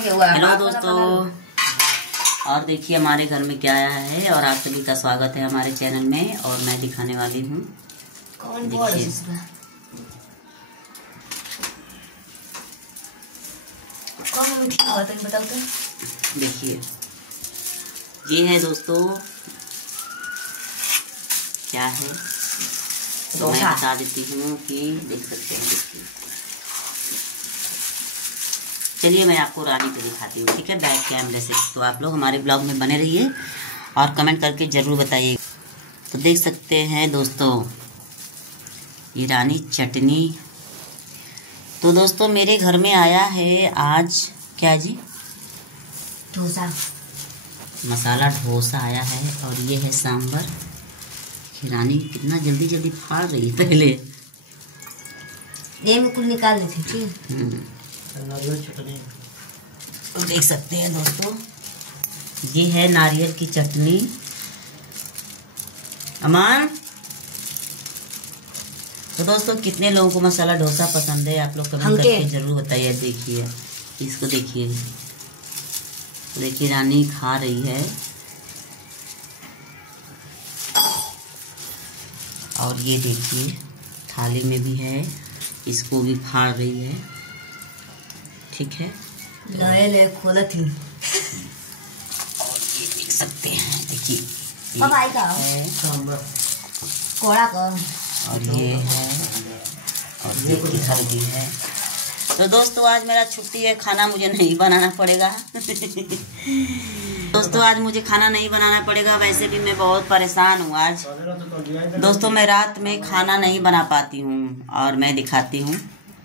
Hello दोस्तों, और देखिए हमारे घर में क्या आया है। और आप सभी का स्वागत है हमारे चैनल में। और मैं दिखाने वाली हूँ, देखिए ये है दोस्तों, क्या है तो मैं बता देती हूँ कि देख सकते हैं। देखिए, चलिए मैं आपको रानी को दिखाती हूँ, ठीक है, बैक कैमरे से। तो आप लोग हमारे ब्लॉग में बने रहिए और कमेंट करके ज़रूर बताइए। तो देख सकते हैं दोस्तों, ये रानी चटनी। तो दोस्तों मेरे घर में आया है आज क्या जी, डोसा, मसाला डोसा आया है। और ये है सांभर। रानी कितना जल्दी जल्दी फाड़ रही है, पहले ये में कुल निकाल दी थी। तो देख सकते हैं दोस्तों, ये है नारियल की चटनी। अमान, तो दोस्तों कितने लोगों को मसाला डोसा पसंद है, आप लोग कमेंट करके जरूर बताइए। देखिए इसको, देखिए देखिए रानी खा रही है। और ये देखिए थाली में भी है, इसको भी फाड़ रही है, ठीक है। ले खोला थी। और ये देख सकते हैं, देखिए कोड़ा का, और ये है, और देखिए हल्दी है। तो दोस्तों आज मेरा छुट्टी है, खाना मुझे नहीं बनाना पड़ेगा। दोस्तों आज मुझे खाना नहीं बनाना पड़ेगा। वैसे भी मैं बहुत परेशान हूँ आज। दोस्तों मैं रात में खाना नहीं बना पाती हूँ। और मैं दिखाती हूँ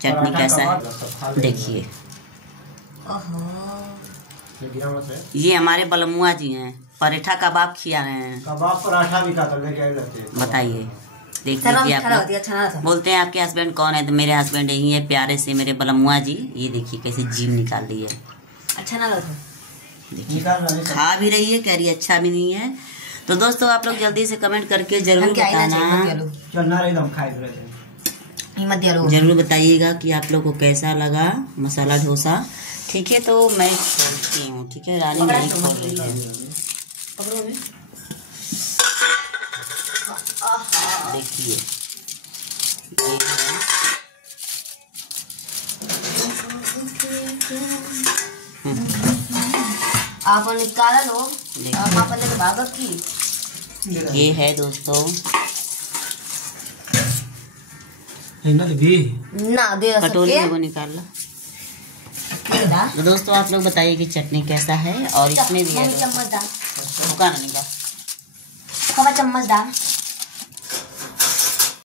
चटनी कैसा है, देखिए। ये हमारे बलमुआ जी हैं, पराठा कबाब खिला रहे हैं। कबाब पराठा भी खाता है, बताइए, देख लीजिए आप लोग। बोलते हैं आपके हस्बैंड कौन है, तो मेरे हस्बैंड यही है, प्यारे से मेरे बलमुआ जी। ये देखिए कैसे जीभ निकाल रही है, अच्छा ना लगा। देखिए खा भी रही है, कह रही है अच्छा भी नहीं है। तो दोस्तों आप लोग जल्दी से कमेंट करके जरूर बताना, जरूर बताइएगा कि आप लोग को कैसा लगा मसाला डोसा, ठीक है। तो मैं खोलती हूँ, ठीक है, रानी नहीं खोल रही है। देखिए ये आप निकाला लो, आप तो भागत की। ये है दोस्तों, ना दे कटोरी में वो निकाल लो। तो दोस्तों आप लोग बताइए कि चटनी कैसा है। और इसमें भी है, चम्मच डाल, भूखा नहीं का चम्मच डाल।